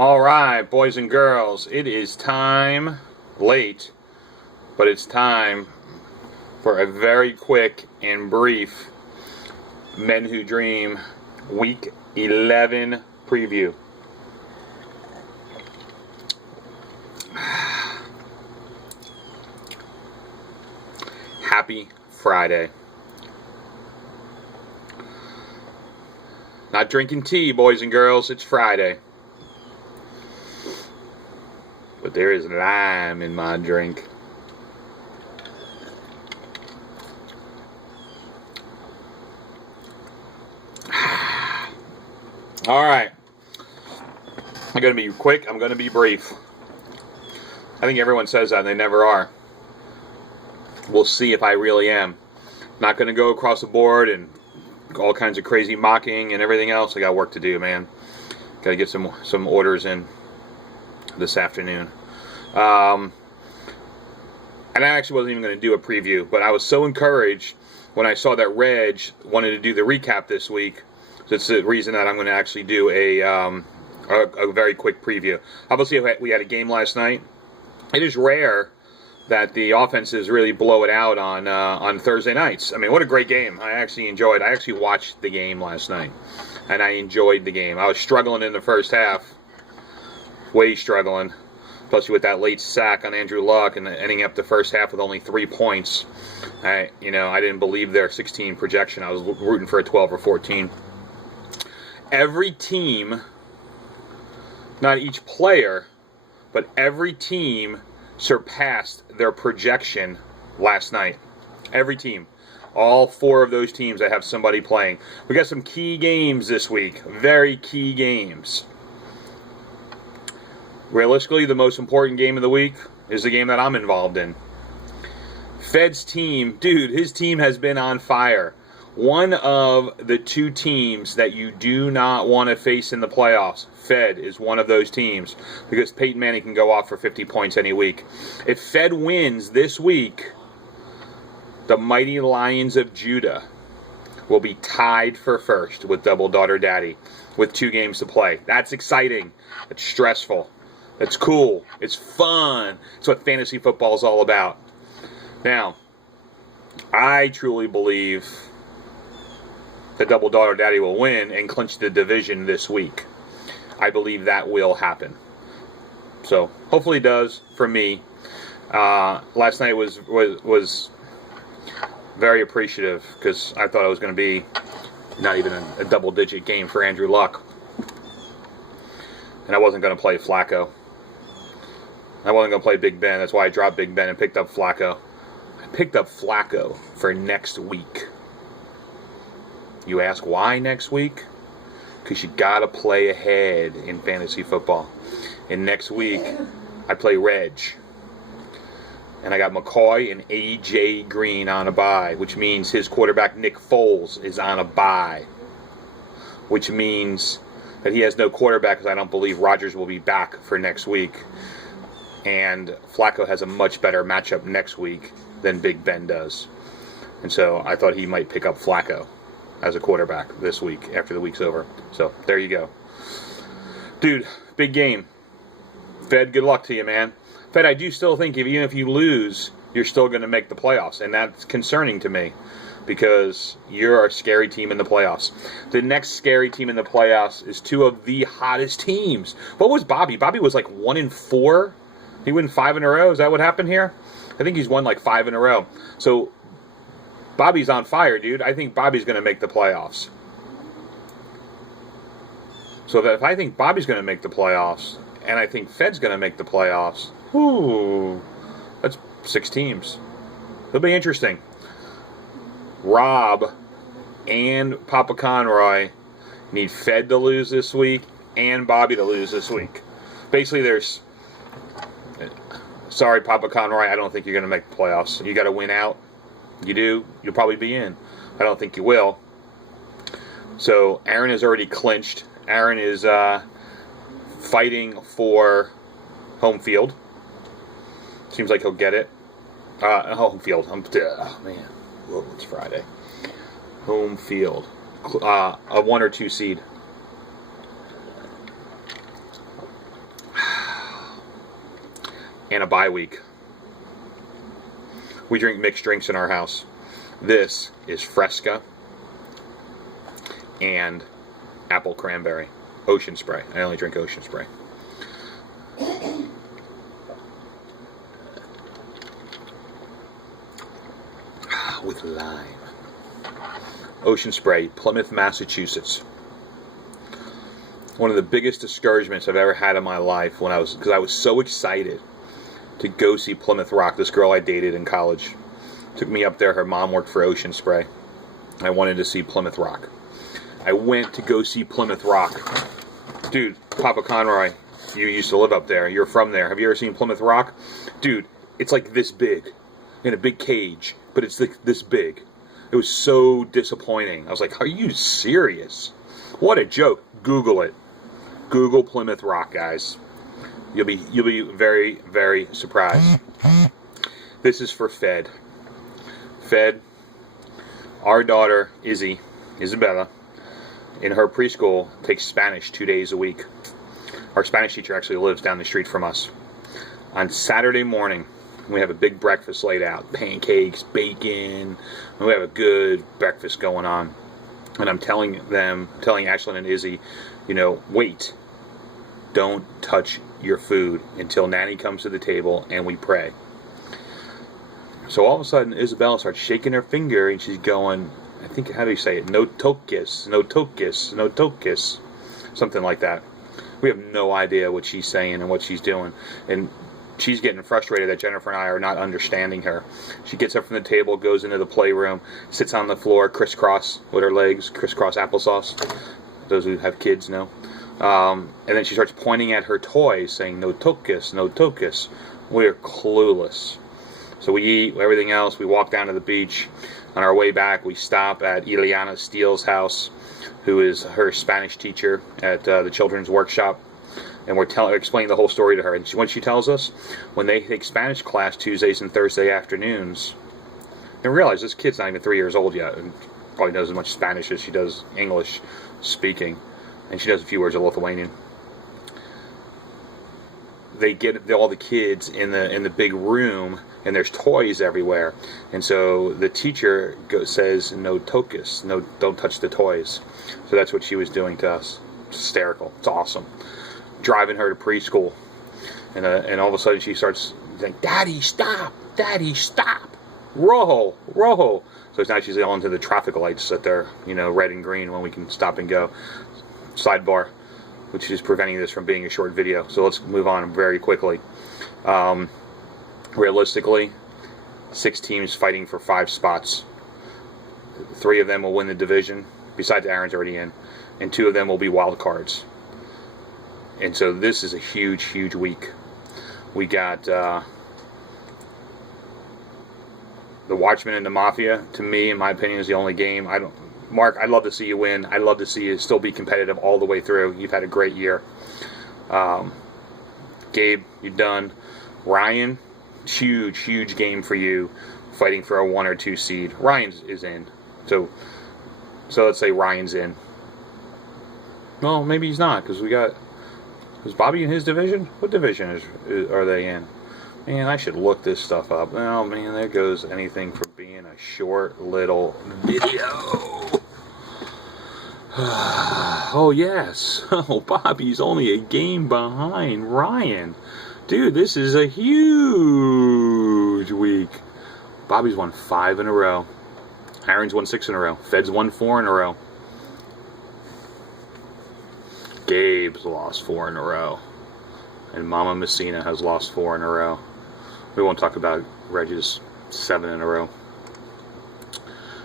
All right, boys and girls, it is time, late, but it's time for a very quick and brief Men Who Dream Week 11 preview. Happy Friday. Not drinking tea, boys and girls, it's Friday. But there is lime in my drink. All right. I'm going to be quick. I'm going to be brief. I think everyone says that, and they never are. We'll see if I really am. Not going to go across the board and all kinds of crazy mocking and everything else. I got work to do, man. Got to get some orders in this afternoon. And I actually wasn't even going to do a preview, but I was so encouraged when I saw that Reg wanted to do the recap this week. That's the reason that I'm going to actually do a very quick preview. Obviously, we had a game last night. It is rare that the offenses really blow it out on Thursday nights. I mean, what a great game. I actually watched the game last night, and I enjoyed the game. I was struggling in the first half, way struggling, especially with that late sack on Andrew Luck and ending up the first half with only 3 points. I didn't believe their 16 projection. I was rooting for a 12 or 14. Every team, not each player, but every team surpassed their projection last night. Every team. All 4 of those teams that have somebody playing. We got some key games this week. Very key games. Realistically, the most important game of the week is the game that I'm involved in. Fed's team, dude, his team has been on fire. One of the 2 teams that you do not want to face in the playoffs. Fed is one of those teams because Peyton Manning can go off for 50 points any week. If Fed wins this week, the mighty Lions of Judah will be tied for first with Double Daughter Daddy with 2 games to play. That's exciting. It's stressful. It's cool. It's fun. It's what fantasy football is all about. Now, I truly believe that Double Daughter Daddy will win and clinch the division this week. I believe that will happen. So, hopefully it does for me. Last night was very appreciative because I thought it was going to be not even a double-digit game for Andrew Luck. And I wasn't going to play Flacco. I wasn't going to play Big Ben. That's why I dropped Big Ben and picked up Flacco. I picked up Flacco for next week. You ask why next week? Because you got to play ahead in fantasy football. And next week, I play Reg. And I got McCoy and A.J. Green on a bye, which means his quarterback, Nick Foles, is on a bye. Which means that he has no quarterback because I don't believe Rodgers will be back for next week. And Flacco has a much better matchup next week than Big Ben does. And so I thought he might pick up Flacco as a quarterback this week after the week's over. So there you go. Dude, big game. Fed, good luck to you, man. Fed, I do still think even if you lose, you're still going to make the playoffs. And that's concerning to me because you're a scary team in the playoffs. The next scary team in the playoffs is 2 of the hottest teams. What was Bobby? Bobby was like 1-4. He won 5 in a row. Is that what happened here? I think he's won like 5 in a row. So Bobby's on fire, dude. I think Bobby's going to make the playoffs. So if I think Bobby's going to make the playoffs, and I think Fed's going to make the playoffs, ooh, that's 6 teams. It'll be interesting. Rob and Papa Conroy need Fed to lose this week and Bobby to lose this week. Basically, there's... Sorry, Papa Conroy, I don't think you're going to make the playoffs. You got to win out. You do, you'll probably be in. I don't think you will. So Aaron has already clinched. Aaron is fighting for home field. Seems like he'll get it. Home field. Man, whoa, it's Friday. Home field. A 1 or 2 seed. and a bye week. We drink mixed drinks in our house. This is Fresca and apple cranberry. Ocean Spray. I only drink Ocean Spray. With lime. Ocean Spray, Plymouth, Massachusetts. One of the biggest discouragements I've ever had in my life because I was so excited to go see Plymouth Rock. This girl I dated in college took me up there. Her mom worked for Ocean Spray. I wanted to see Plymouth Rock. I went to go see Plymouth Rock. Dude, Papa Conroy, you used to live up there. You're from there. Have you ever seen Plymouth Rock? Dude, it's like this big, in a big cage, but it's like this big. It was so disappointing. I was like, are you serious? What a joke. Google it. Google Plymouth Rock, guys. You'll be very, very surprised. This is for Fed. Fed, our daughter, Isabella, in her preschool, takes Spanish 2 days a week. Our Spanish teacher actually lives down the street from us. On Saturday morning, we have a big breakfast laid out. Pancakes, bacon. We have a good breakfast going on. And I'm telling Ashlyn and Izzy, wait. Don't touch your food until Nanny comes to the table and we pray. So all of a sudden, Isabella starts shaking her finger and she's going, I think, how do you say it? No toques, no toques, no toques. Something like that. We have no idea what she's saying and what she's doing. And she's getting frustrated that Jennifer and I are not understanding her. She gets up from the table, goes into the playroom, sits on the floor, crisscross with her legs, crisscross applesauce. Those who have kids know. And then she starts pointing at her toys, saying, no toques, no toques. We're clueless. So we eat everything else. We walk down to the beach. On our way back, we stop at Ileana Steele's house, who is her Spanish teacher at the children's workshop. And we're explaining the whole story to her. And what she tells us, when they take Spanish class Tuesdays and Thursday afternoons, and realize this kid's not even 3 years old yet, and probably knows as much Spanish as she does English speaking, and she knows a few words of Lithuanian. They get all the kids in the big room, and there's toys everywhere. And so the teacher says, no toques, no, don't touch the toys. So that's what she was doing to us. It's hysterical. It's awesome. Driving her to preschool, and all of a sudden she starts saying, Daddy, stop! Daddy, stop! Rojo! Rojo! So now she's yelling to the traffic lights that they're, red and green when we can stop and go. Sidebar, which is preventing this from being a short video. So let's move on very quickly. Realistically, 6 teams fighting for 5 spots. 3 of them will win the division, besides Aaron's already in, and 2 of them will be wild cards. And so this is a huge, huge week. We got the Watchmen and the Mafia. To me, in my opinion, is the only game. Mark, I'd love to see you win. I'd love to see you still be competitive all the way through. You've had a great year. Gabe, you're done. Ryan, huge, huge game for you, fighting for a 1 or 2 seed. Ryan is in. So let's say Ryan's in. Well, maybe he's not, because is Bobby in his division? What division are they in? Man, I should look this stuff up. Oh, man, there goes anything for being a short little video. Oh, yes. Oh, Bobby's only a game behind Ryan. Dude, this is a huge week. Bobby's won 5 in a row. Aaron's won 6 in a row. Fed's won 4 in a row. Gabe's lost 4 in a row. And Mama Messina has lost 4 in a row. We won't talk about Reg's 7 in a row.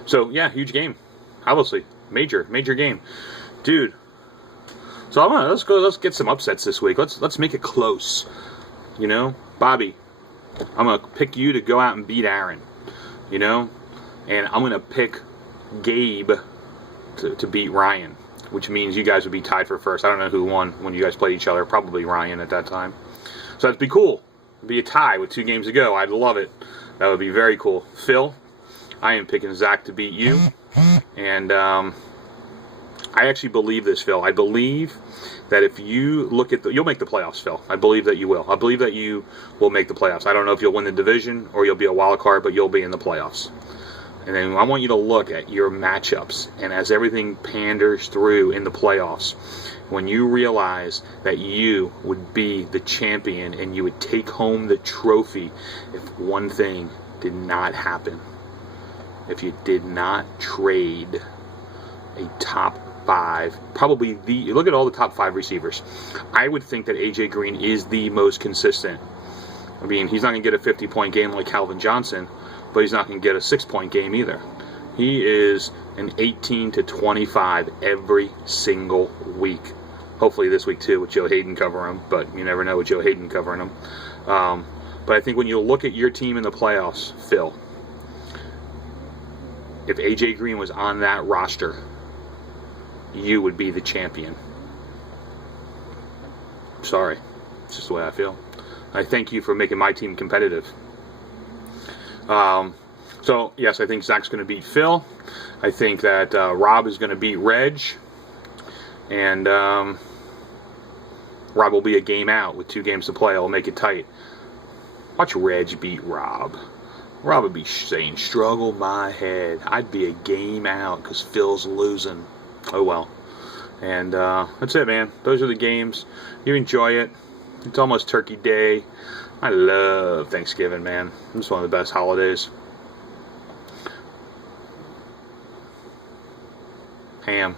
So, yeah, huge game. Obviously. Major game. Dude. So let's get some upsets this week. Let's make it close. Bobby, I'm gonna pick you to go out and beat Aaron. And I'm gonna pick Gabe to beat Ryan, which means you guys would be tied for first. I don't know who won when you guys played each other. Probably Ryan at that time. So that'd be cool. It'd be a tie with 2 games to go. I'd love it. That would be very cool. Phil, I am picking Zach to beat you. And I actually believe this, Phil. I believe that if you look at you'll make the playoffs, Phil. I believe that you will. I believe that you will make the playoffs. I don't know if you'll win the division or you'll be a wild card, but you'll be in the playoffs. And then I want you to look at your matchups, and as everything panders through in the playoffs, when you realize that you would be the champion and you would take home the trophy if one thing did not happen. If you did not trade a top 5, probably look at all the top 5 receivers. I would think that A.J. Green is the most consistent. I mean, he's not going to get a 50-point game like Calvin Johnson, but he's not going to get a 6-point game either. He is an 18 to 25 every single week. Hopefully this week too with Joe Hayden covering him, but you never know with Joe Hayden covering him. But I think when you look at your team in the playoffs, Phil, if A.J. Green was on that roster, you would be the champion. Sorry. It's just the way I feel. I thank you for making my team competitive. So, yes, I think Zach's going to beat Phil. I think that Rob is going to beat Reg. And Rob will be a game out with 2 games to play. I'll make it tight. Watch Reg beat Rob. Rob would be saying, struggle my head. I'd be a game out because Phil's losing. Oh, well. And that's it, man. Those are the games. You enjoy it. It's almost Turkey Day. I love Thanksgiving, man. It's one of the best holidays. Ham.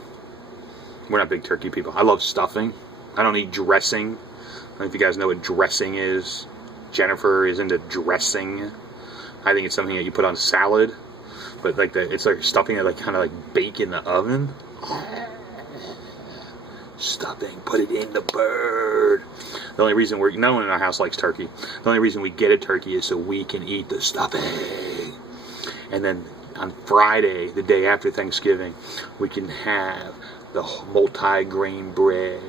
We're not big turkey people. I love stuffing. I don't eat dressing. I don't know if you guys know what dressing is. Jennifer is into dressing. I think it's something that you put on salad, but like it's like stuffing that like kind of like bake in the oven. Stuffing, put it in the bird. The only reason no one in our house likes turkey. The only reason we get a turkey is so we can eat the stuffing. And then on Friday, the day after Thanksgiving, we can have the multi-grain bread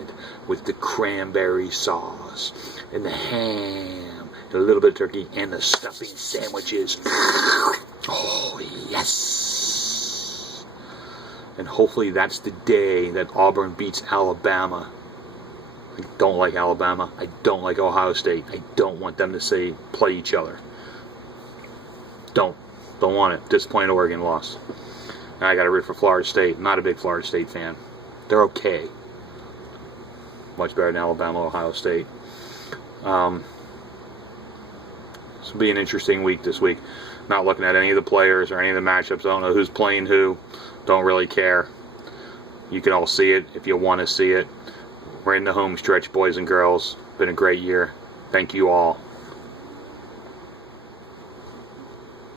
with the cranberry sauce and the ham, a little bit of turkey, and the stuffing sandwiches. Oh, yes. And hopefully that's the day that Auburn beats Alabama. I don't like Alabama. I don't like Ohio State. I don't want them to play each other. Don't want it. Disappointed Oregon lost. Now I got to root for Florida State. Not a big Florida State fan. They're okay. Much better than Alabama, Ohio State. This will be an interesting week this week. Not looking at any of the players or any of the matchups. I don't know who's playing who. Don't really care. You can all see it if you want to see it. We're in the home stretch, boys and girls. Been a great year. Thank you all.